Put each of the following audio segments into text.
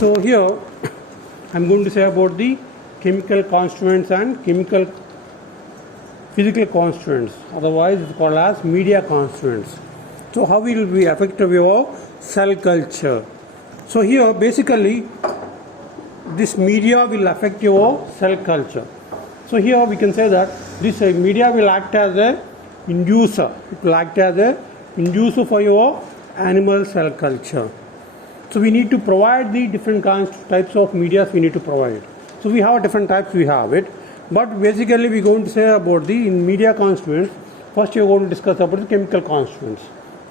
So here I'm going to say about the chemical constituents and chemical physical constituents, otherwise it's called as media constituents. So how it will be effective your cell culture. So here basically this media will affect your cell culture. So here we can say that this media will act as a inducer. It will act as a inducer for your animal cell culture. So we need to provide the different types of media we need to provide. So we have different types, we have it. But basically we are going to say about the in media constituents. First you are going to discuss about the chemical constituents.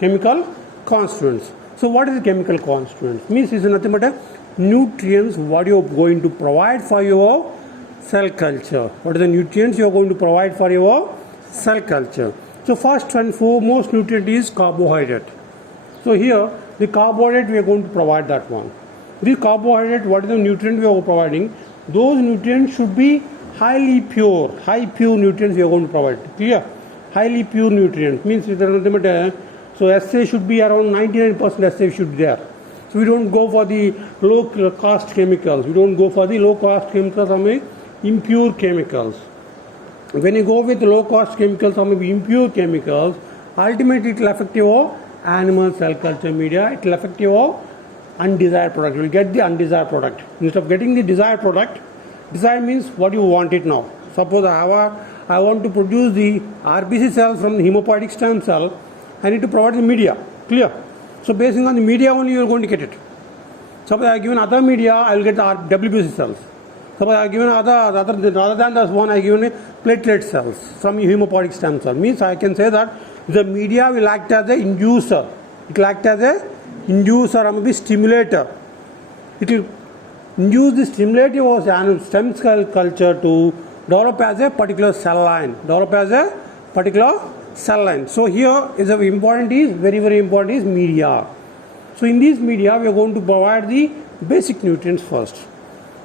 Chemical constituents. So what is the chemical constituents? Means it's nothing but a nutrients what you are going to provide for your cell culture. What are the nutrients you are going to provide for your cell culture? So first and foremost nutrient is carbohydrate. So here the carbohydrate we are going to provide that one. The carbohydrate, what is the nutrient we are providing? Those nutrients should be highly pure, high pure nutrients we are going to provide. Clear? Highly pure nutrients means so SA should be around 99% SA should be there. So we don't go for the low cost chemicals. We don't go for the low cost chemicals or maybe impure chemicals. When you go with low cost chemicals or maybe impure chemicals, ultimately it will affect your animal cell culture media. It will affect your undesired product. You will get the undesired product. Instead of getting the desired product, desired means what you want it now. Suppose I want to produce the RBC cells from the hematopoietic stem cell. I need to provide the media. Clear? So basing on the media only you are going to get it. Suppose I have given other media, I will get the WBC cells. Suppose I have given other than this one, I have given platelet cells from hematopoietic stem cell. Means I can say that the media will act as an inducer. It will act as an inducer or maybe stimulator. It will induce the stimulative of stem cell culture to develop as a particular cell line. Develop as a particular cell line. So here is very important is media. So in this media we are going to provide the basic nutrients first.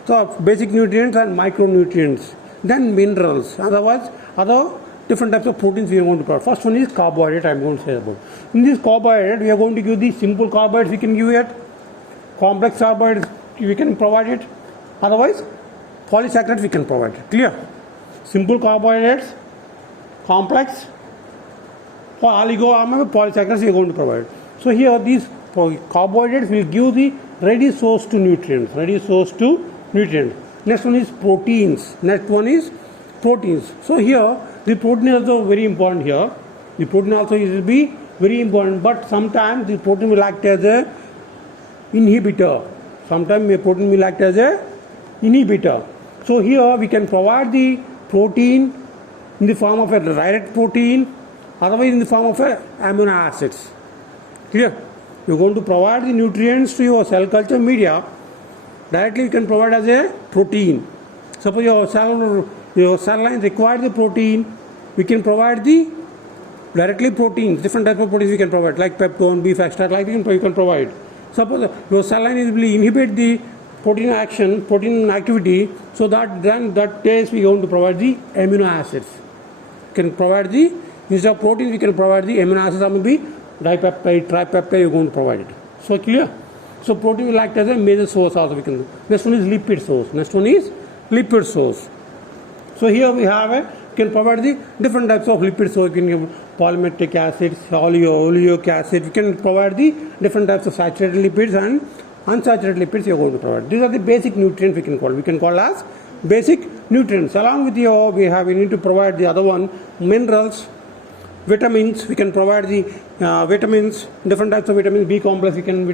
So basic nutrients and micronutrients, then minerals, otherwise other different types of proteins we are going to provide. First one is carbohydrate I am going to say about. In this carbohydrate we are going to give the simple carbohydrates we can give it, complex carbohydrates we can provide it, otherwise polysaccharides we can provide it. Clear? Simple carbohydrates, complex, for oligo or polysaccharides we are going to provide. So here these carbohydrates will give the ready source to nutrients. Next one is proteins. So here the protein is also very important here. The protein also will be very important, but sometimes the protein will act as a inhibitor. Sometimes the protein will act as a inhibitor. So here we can provide the protein in the form of a direct protein, otherwise in the form of amino acids. Clear? You are going to provide the nutrients to your cell culture media. Directly you can provide as a protein. Suppose your cell line requires the protein, we can provide the directly proteins, different types of proteins we can provide, like peptone, beef extract, like you can provide. Suppose your cell line will inhibit the protein activity, so that then that case we are going to provide the amino acids. You can provide the, instead of protein we can provide the amino acids, or maybe dipeptide, tripeptide you are going to provide it. So clear? So protein will act as a major source also we can do. Next one is lipid source. So here we have can provide the different types of lipid source. You can give polymetric acids, oleic acid. We can provide the different types of saturated lipids and unsaturated lipids you are going to provide. These are the basic nutrients we can call. We can call as basic nutrients. Along with we need to provide the other one, minerals, vitamins. We can provide the vitamins, different types of vitamins, B complex we can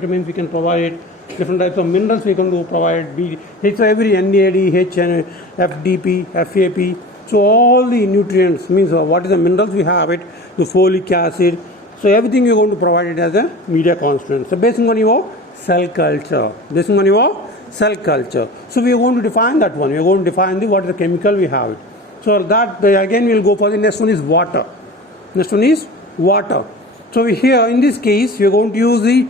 provide it. Different types of minerals we can provide, every NAD, HN, FDP, FAP. So all the nutrients means what is the minerals we have it, the folic acid. So everything you are going to provide it as a media constituent. So based on your cell culture. So we are going to define that one. We are going to define what is the chemical we have it. So that again we will go for the next one is water. So here in this case we are going to use the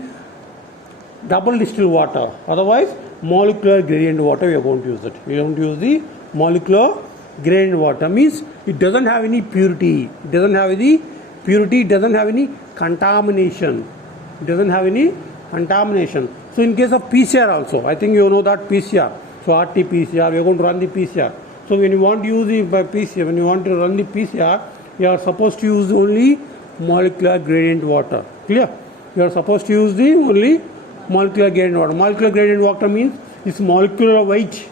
double distilled water, otherwise molecular gradient water we are going to use it. We are going to use the molecular gradient water, means it doesn't have any purity, it doesn't have any contamination. So in case of PCR also, I think you know that PCR. So RT-PCR, we are going to run the PCR. So when you want to use the PCR, when you want to run the PCR, you are supposed to use only molecular gradient water. Clear? You are supposed to use the only molecular gradient water. Molecular gradient water means its molecular weight.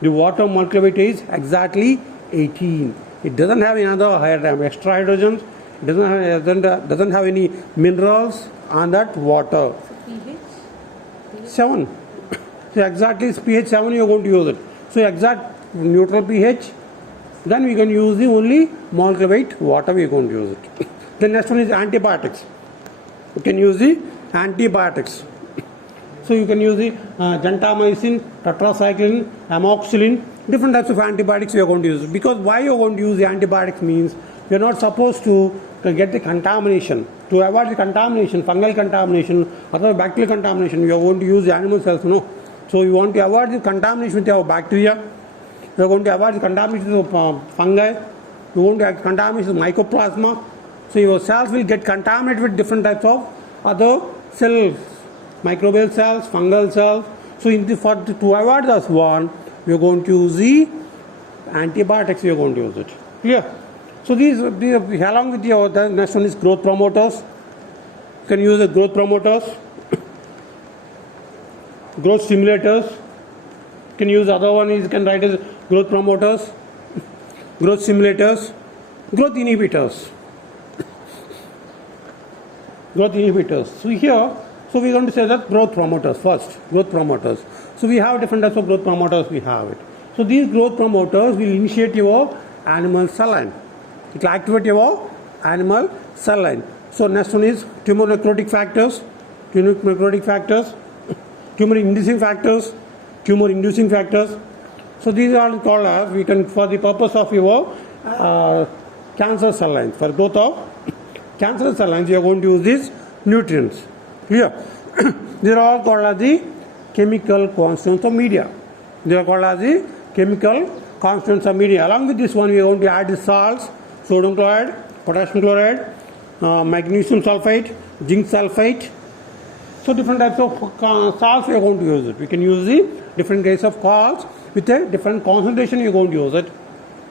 The water molecular weight is exactly 18. It doesn't have any other extra hydrogens. It doesn't have any minerals on that water. pH? 7. So exactly it's pH 7 you are going to use it. So exact neutral pH, then we can use the only molecular weight water we are going to use it. The next one is antibiotics. You can use the antibiotics. So you can use the gentamicin, tetracycline, amoxicillin, different types of antibiotics you are going to use. Because why you are going to use the antibiotics means you are not supposed to get the contamination. To avoid the contamination, fungal contamination or bacterial contamination, you are going to use the animal cells. No. So you want to avoid the contamination with your bacteria. You are going to avoid the contamination of fungi. You want to have contamination with mycoplasma. So your cells will get contaminated with different types of other cells, microbial cells, fungal cells. So to avoid this one, we are going to use the antibiotics. We are going to use it. Clear? So these along with the next one is growth promoters. You can use the growth promoters, growth stimulators. You can use other one is you can write as growth promoters, growth stimulators, growth inhibitors. Growth inhibitors. So here, so we are going to say that growth promoters first. Growth promoters. So we have different types of growth promoters. We have it. So these growth promoters will initiate your animal cell line. It will activate your animal cell line. So next one is tumor necrotic factors, tumor necrotic factors, tumor inducing factors, tumor inducing factors. So these are called as we can for the purpose of your cancer cell lines. For growth of cancer cell lines, you are going to use these nutrients. Here, these are all called as the chemical constituents of media. They are called as the chemical constituents of media. Along with this one, we are going to add the salts, sodium chloride, potassium chloride, magnesium sulfate, zinc sulfate. So different types of salts we are going to use it. We can use the different kinds of salts with a different concentration you are going to use it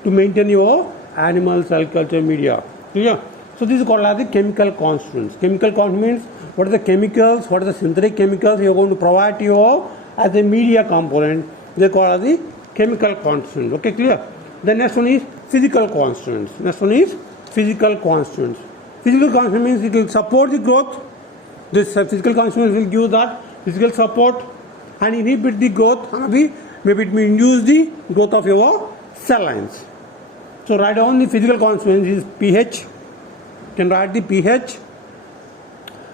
to maintain your animal cell culture media. Clear? So this is called as the chemical constituents. Chemical constituents, what are the chemicals, what are the synthetic chemicals you are going to provide to you as a media component. They are called as the chemical constituents. Okay, clear? The next one is physical constituents. Next one is physical constituents. Physical constituents means it will support the growth. This physical constituents will give that physical support and inhibit the growth. Maybe it may induce the growth of your cell lines. So write down the physical constituents is pH. You can write the pH.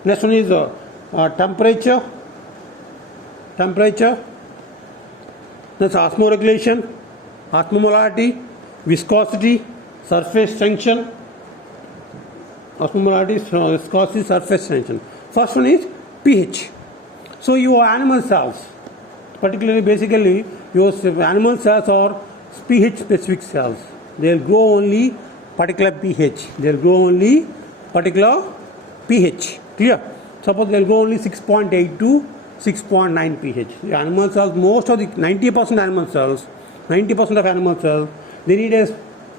Next one is temperature. Temperature. That's osmoregulation, osmomolarity, viscosity, surface tension. Osmomolarity, viscosity, surface tension. First one is pH. So your animal cells, particularly basically your animal cells are pH specific cells. They will grow only particular pH. They will grow only particular pH. Clear? Suppose they will grow only 6.8 to 6.9 pH. The animal cells, most of the 90% animal cells, 90% of animal cells, they need a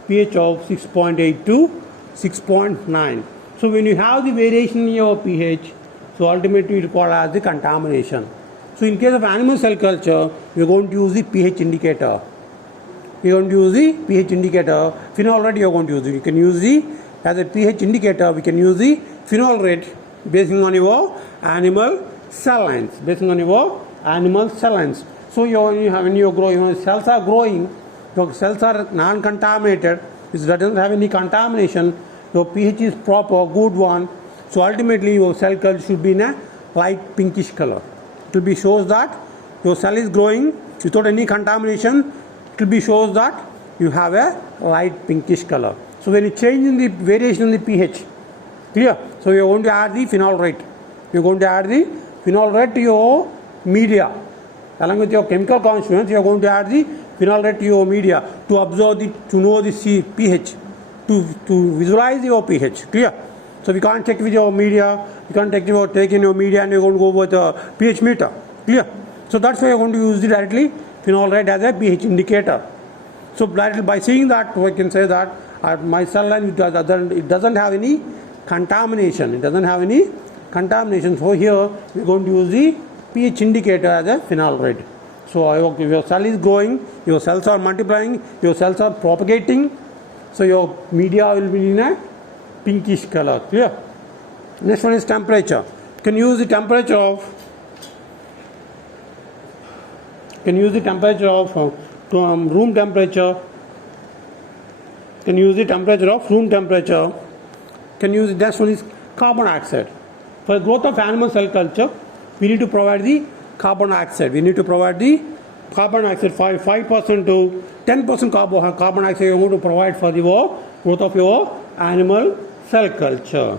pH of 6.8 to 6.9. So when you have the variation in your pH, so ultimately it called as the contamination. So in case of animal cell culture, we are going to use the pH indicator. We are going to use the pH indicator. Phenol rate you are going to use it. You can use the as a pH indicator. We can use the phenol rate based on your animal cell lines. Based on your animal cell lines. So when you grow, your cells are growing. Your cells are non-contaminated. It doesn't have any contamination. Your pH is proper, good one. So ultimately your cell culture should be in a light pinkish color. It will be shows that your cell is growing without any contamination. It will be shows that you have a light pinkish color. So when you change in the variation in the pH, clear? So you are going to add the phenol rate. You are going to add the phenol rate to your media. Along with your chemical constituents, you are going to add the phenol rate to your media to observe to know the pH, to visualize your pH. Clear? So we can't check with your media, you can't take in your media and you're going to go with a pH meter. Clear? So that's why you're going to use the directly phenol red as a pH indicator. So by seeing that, we can say that my cell line, it doesn't have any contamination. It doesn't have any contamination. So here we're going to use the pH indicator as a phenol red. So if your cell is growing, your cells are multiplying, your cells are propagating. So your media will be in a pinkish color. Clear? Next one is temperature. You can use the temperature of room temperature. Can use the temperature of room temperature. Can use the next one is carbon dioxide. For growth of animal cell culture, we need to provide the carbon dioxide. We need to provide the carbon dioxide 5% to 10% carbon dioxide you are going to provide for the growth of your animal cell culture.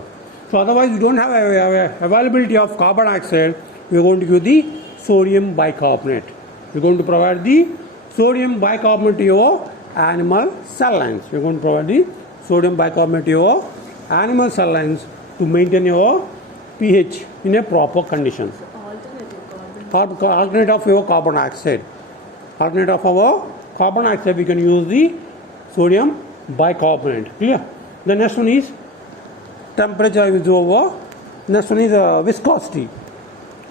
So otherwise, we don't have availability of carbon dioxide. We are going to use the sodium bicarbonate. We are going to provide the sodium bicarbonate to your animal cell lines. We are going to provide the sodium bicarbonate to your animal cell lines to maintain your pH in a proper condition. Alternate of your carbon dioxide. Alternate of our carbon dioxide, we can use the sodium bicarbonate. Clear? The next one is temperature is over. Next one is viscosity.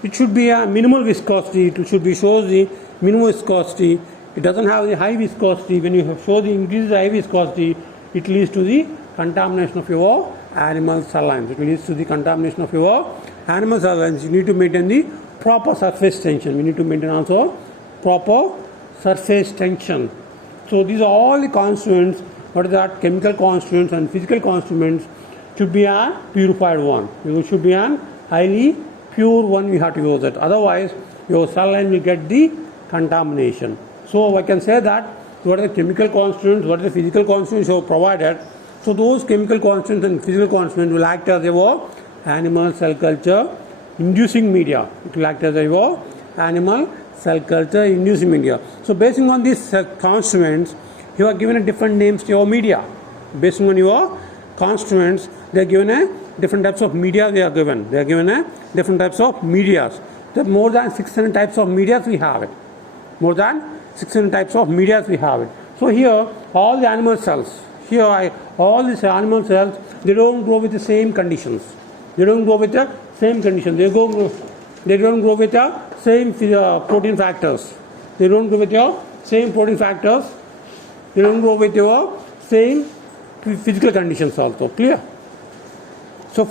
It should be a minimal viscosity. It should be shows the minimal viscosity. It doesn't have the high viscosity. When you show the increased high viscosity, it leads to the contamination of your animal cell lines. It leads to the contamination of your animal cell lines. You need to maintain the proper surface tension. We need to maintain also proper surface tension. So these are all the constituents. What is that? Chemical constituents and physical constituents should be a purified one. It should be a highly pure one. We have to use it. Otherwise, your cell line will get the contamination. So I can say that what are the chemical constituents, what are the physical constituents you have provided. So those chemical constituents and physical constituents will act as your animal cell culture inducing media. It will act as your animal cell culture inducing media. So based on these constituents, you are given a different names to your media. Based on your constituents, they are given a different types of media. They are given a different types of medias. There are more than 600 types of medias we have it. More than 600 types of medias we have it. So here all the animal cells. All these animal cells, they don't grow with the same conditions. They don't grow with the same conditions. They don't grow with the same protein factors. They don't grow with your same protein factors. They don't grow with your same physical conditions also. Clear? So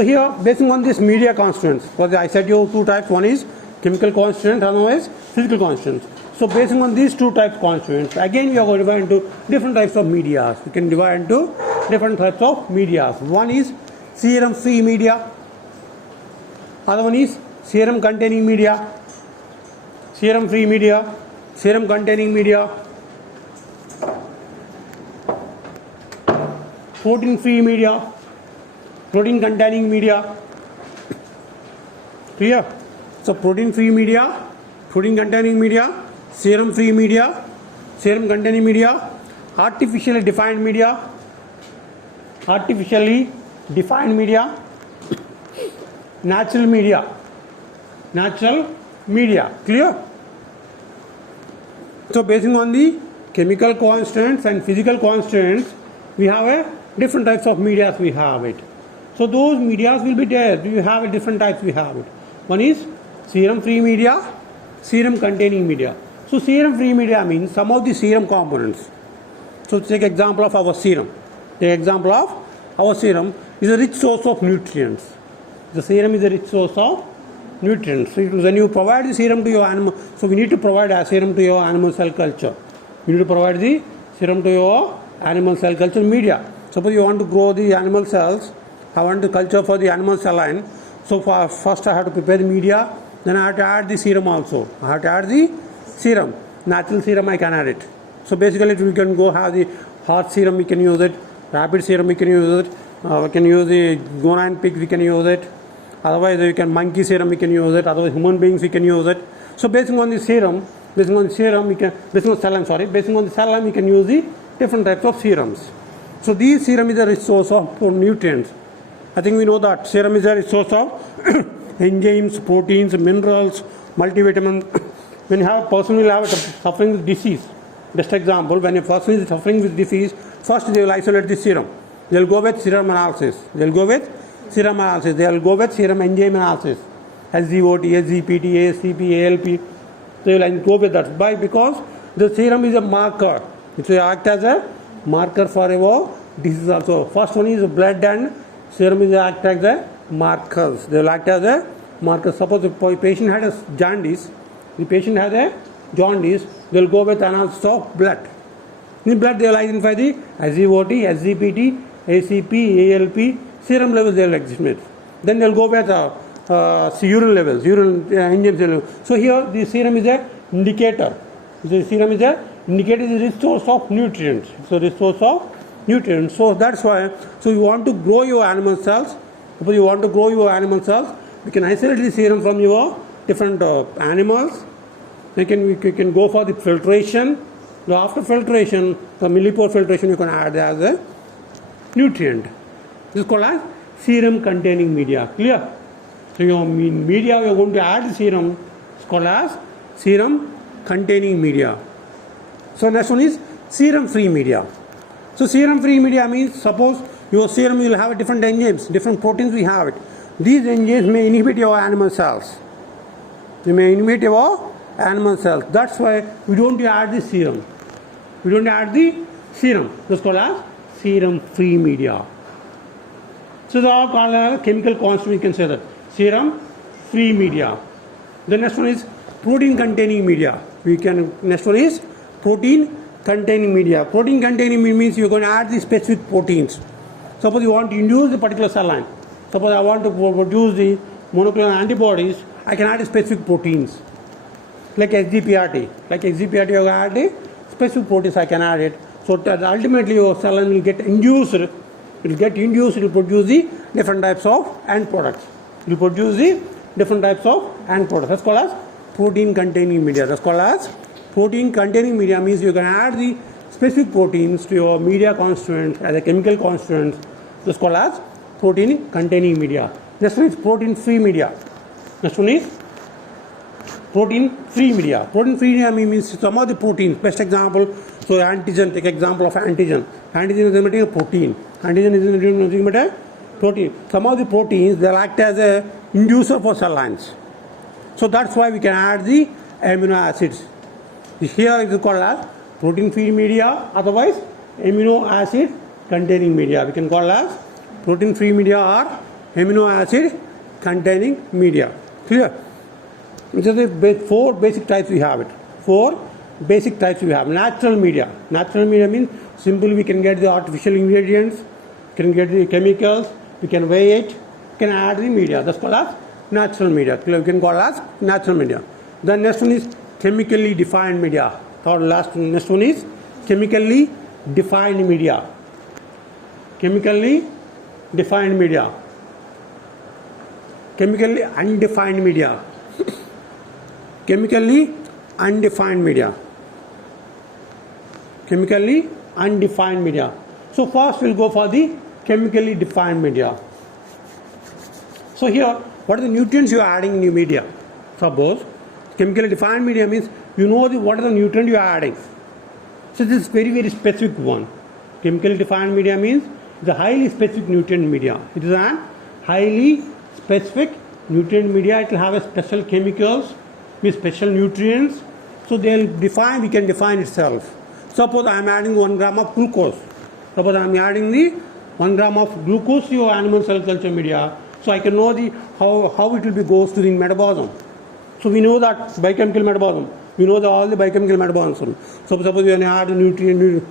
here, based on this media constituents, because I said you two types. One is chemical constituent, another is physical constituents. So based on these two types constituents, again we are going to divide into different types of media. We can divide into different types of media. One is serum-free media. Other one is serum-containing media. Serum-free media. Serum-containing media. Protein-free media. Protein-containing media. Clear? So protein-free media, protein-containing media, serum-free media, serum-containing media, artificially defined media, natural media. Clear? So based on the chemical constants and physical constants, we have a different types of media we have it. So those media will be there. You have a different types we have it. One is serum-free media, serum-containing media. So serum-free media means some of the serum components. So take example of our serum. The example of our serum is a rich source of nutrients. The serum is a rich source of nutrients. So when you provide the serum to your animal, so we need to provide a serum to your animal cell culture. You need to provide the serum to your animal cell culture media. Suppose you want to grow the animal cells, I want to culture for the animal cell line. So first I have to prepare the media, then I have to add the serum also. I have to add the serum. Natural serum I can add it. So basically we can go have the horse serum, we can use it. Rabbit serum we can use it. We can use the gonine pig, we can use it. Otherwise we can monkey serum, we can use it. Otherwise human beings we can use it. So based on the serum, based on the cell line, we can use the different types of serums. So these serum is a rich source of nutrients. I think we know that serum is a source of enzymes, proteins, minerals, multivitamins. When you have a person will have suffering with disease, best example, when a person is suffering with disease, first they will isolate the serum. They will go with serum analysis. They will go with serum analysis. They will go with serum enzyme analysis. SGOT, SGPT, ASCP, ALP. They will go with that. Why? Because the serum is a marker. It will act as a marker for your disease also. First one is blood and serum is act as a markers. They will act as a marker. Suppose the patient had a jaundice, the patient has a jaundice, they will go with analysis of blood. In the blood they will identify the SGOT, SGPT, ACP, ALP, serum levels they will examine. Then they will go with urine levels, urine enzymes levels. So here the serum is a indicator. The serum is a indicator, is a resource of nutrients. So resource of nutrients. So that's why. So you want to grow your animal cells. Suppose you want to grow your animal cells, you can isolate the serum from your different animals. We can go for the filtration. So after filtration, the millipore filtration you can add as a nutrient. This is called as serum containing media. Clear? So your media we are going to add the serum. It's called as serum containing media. So next one is serum free media. So serum free media means suppose your serum will have different enzymes, different proteins we have it. These enzymes may inhibit your animal cells. They may inhibit your animal cells. That's why we don't add the serum. We don't add the serum. That's called as serum free media. So they are called as chemical constant. We can say that serum free media. The next one is protein containing media. Next one is protein containing media. Protein containing means you're going to add the specific proteins. Suppose you want to induce a particular cell line. Suppose I want to produce the monoclonal antibodies, I can add specific proteins. Like SGPRT. Like SGPRT, you add the specific proteins, I can add it. So that ultimately your cell line will get induced. It will produce the different types of end products. It will produce the different types of end products. That's called as protein containing media. That's called as protein containing media means you can add the specific proteins to your media constituents as a chemical constituents. That's called as protein containing media. Next one is protein free media. Next one is protein free media. Protein free media means some of the proteins. Best example, so antigen, take example of antigen. Antigen is emitting a protein. Antigen is emitting a protein. Some of the proteins, they act as a inducer for cell lines. So that's why we can add the amino acids. Here it is called as protein free media, otherwise amino acid containing media. We can call as protein free media or amino acid containing media. Clear? These are the 4 basic types we have it. 4 basic types we have. Natural media. Natural media means simply we can get the artificial ingredients, we can get the chemicals, we can weigh it, we can add the media. That's called as natural media. We can call as natural media. The next one is chemically defined media. Next one is chemically defined media. Chemically defined media. Chemically undefined media. Chemically undefined media. Chemically undefined media. So first we'll go for the chemically defined media. So here, what are the nutrients you are adding in your media? Suppose chemically defined media means you know what are the nutrients you are adding. So this is very, very specific one. Chemically defined media means it's a highly specific nutrient media. It is a highly specific nutrient media. It will have a special chemicals with special nutrients. So they will define, we can define itself. Suppose I am adding 1 gram of glucose. Suppose I am adding the 1 gram of glucose to your animal cell culture media. So I can know how it will be goes to the metabolism. So we know that biochemical metabolism. We know all the biochemical metabolism. So suppose we add a nutrient,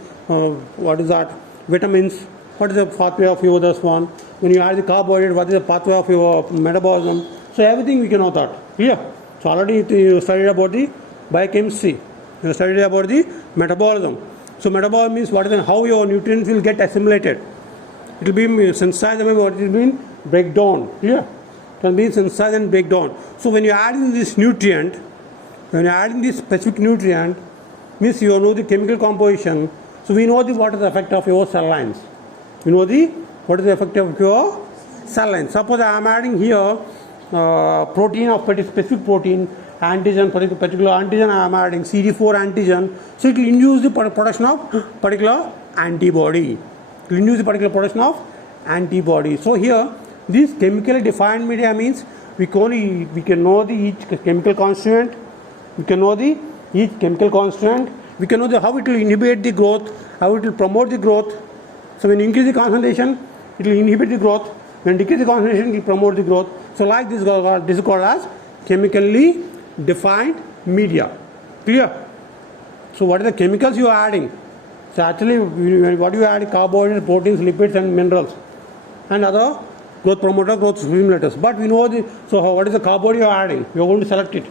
what is that? Vitamins. What is the pathway of your this one? When you add the carbohydrate, what is the pathway of your metabolism? So everything we can know that. Yeah. So already you studied about the biochemistry. You studied about the metabolism. So metabolism means what is how your nutrients will get assimilated. It will be synthesized, what it will mean breakdown. Yeah. It will be synthesized and breakdown. So when you are adding this nutrient, when you are adding this specific nutrient, means you know the chemical composition. So we know what is the effect of your cell lines. We know what is the effect of your cell line. Suppose I am adding here protein of specific protein, antigen, particular antigen I am adding CD4 antigen, so it will induce the production of particular antibody. It will induce the particular production of antibody. So here this chemically defined media means we can know the each chemical constituent, we can know the each chemical constituent, we can know how it will inhibit the growth, how it will promote the growth. So when you increase the concentration, it will inhibit the growth. When decrease the concentration, it will promote the growth. So like this is called as chemically defined media. Clear? So what are the chemicals you are adding? So actually what you add? Carbohydrates, proteins, lipids and minerals and other growth promoter, growth stimulators. But we know what is the carbohydrate you are adding? You are going to select it.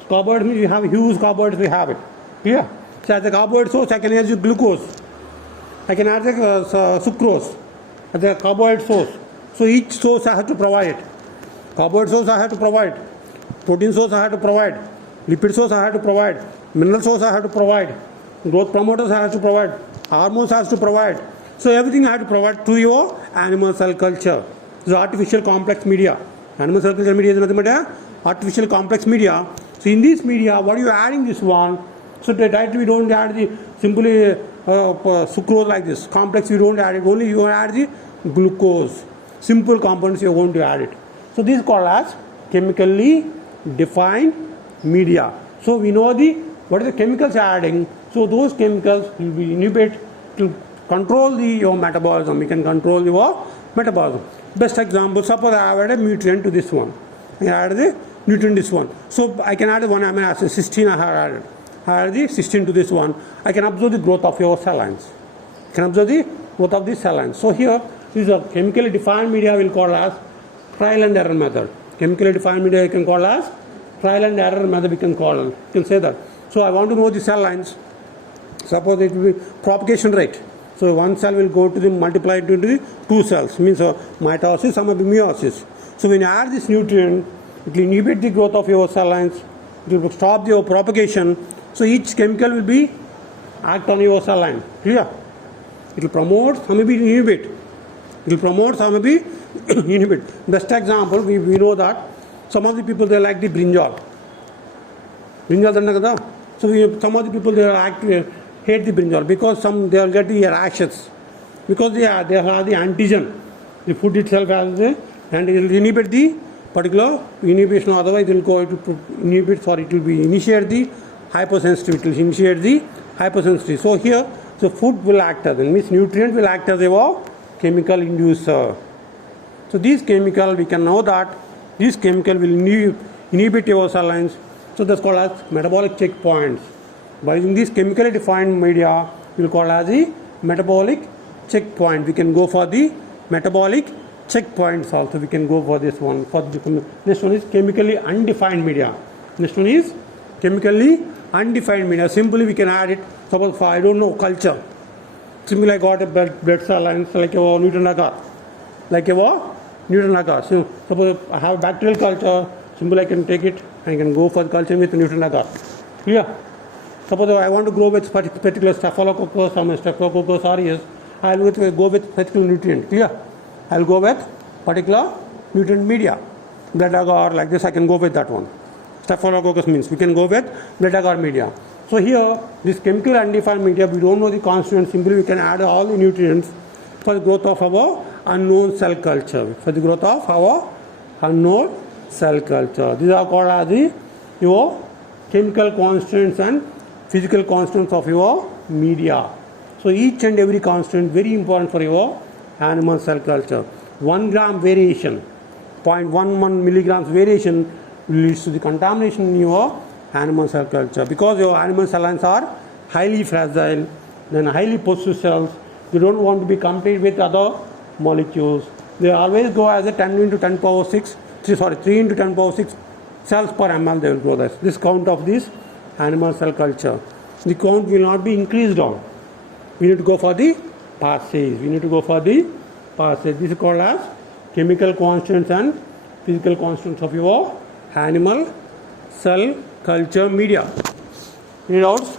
So carbohydrates means you have huge carbohydrates, we have it. Clear? So as the carbohydrate source, I can use glucose. I can add the sucrose as the carbohydrate source. So each source I have to provide. Carbohydrate source I have to provide. Protein source I have to provide. Lipid source I have to provide. Mineral source I have to provide. Growth promoters I have to provide. Hormones I have to provide. So everything I have to provide to your animal cell culture. This is artificial complex media. Animal cell culture media is nothing but artificial complex media. So in this media, what are you adding this one? So directly we don't add the simply sucrose like this. Complex we don't add it. Only you add the glucose. Simple components you are going to add it. So this is called as chemically defined media. So we know what are the chemicals you are adding. So those chemicals will be inhibit to control your metabolism. We can control your metabolism. Best example, suppose I have added a nutrient to this one. I added the nutrient to this one. So I can add one amino acid, cysteine I have added. I add the cysteine to this one. I can observe the growth of your cell lines. I can observe the growth of the cell lines. So here, this is a chemically defined media will call as trial and error method. Chemically defined media you can call as trial and error method we can call. You can say that. So I want to know the cell lines. Suppose it will be propagation rate. So one cell will go to the multiplied into the two cells. Means mitosis or maybe meiosis. So when you add this nutrient, it will inhibit the growth of your cell lines. It will stop your propagation. So each chemical will be act on your cell line. Clear? It will promote or maybe inhibit. It will promote or maybe inhibit. Best example, we know that some of the people they like the brinjal. Brinjal. So some of the people they hate the brinjal because they will get the rashes because they have the antigen. The food itself has and it will inhibit the particular inhibition. Otherwise, it will go to inhibit or it will be initiate the hypersensitivity. It will initiate the hypersensitivity. So here, so food will act as means nutrient will act as a chemical inducer. So these chemical we can know that this chemical will inhibit your cell lines. So that's called as metabolic checkpoints. By using this chemically defined media, we will call as the metabolic checkpoint. We can go for the metabolic checkpoints also. We can go for this one. Next one is chemically undefined media. Next one is chemically undefined media. Simply we can add it. Suppose for I don't know culture. Simply I got a blood cell lines like a Newton agar. Like a Newton agar. So suppose I have bacterial culture. Simply I can take it. I can go for the culture with Newton agar. Clear? Suppose I want to grow with particular staphylococcus or staphylococcus aureus, I will go with particular nutrient. Clear? I will go with particular nutrient media. Blood agar like this, I can go with that one. Staphylococcus means we can go with blood agar media. So here, this chemical undefined media, we don't know the constituents. Simply we can add all the nutrients for the growth of our unknown cell culture. For the growth of our unknown cell culture. These are called as your chemical constituents and physical constants of your media. So each and every constant very important for your animal cell culture. 1 gram variation, 0.11 milligrams variation leads to the contamination in your animal cell culture because your animal cell lines are highly fragile, then highly possessive cells. They don't want to be complete with other molecules. They always go as a 10 into 10 power 6, 3 into 10 power 6 cells per ml they will grow this count of this animal cell culture. The count will not be increased on. We need to go for the passages. This is called as chemical constants and physical constants of your animal cell culture media. Any doubts?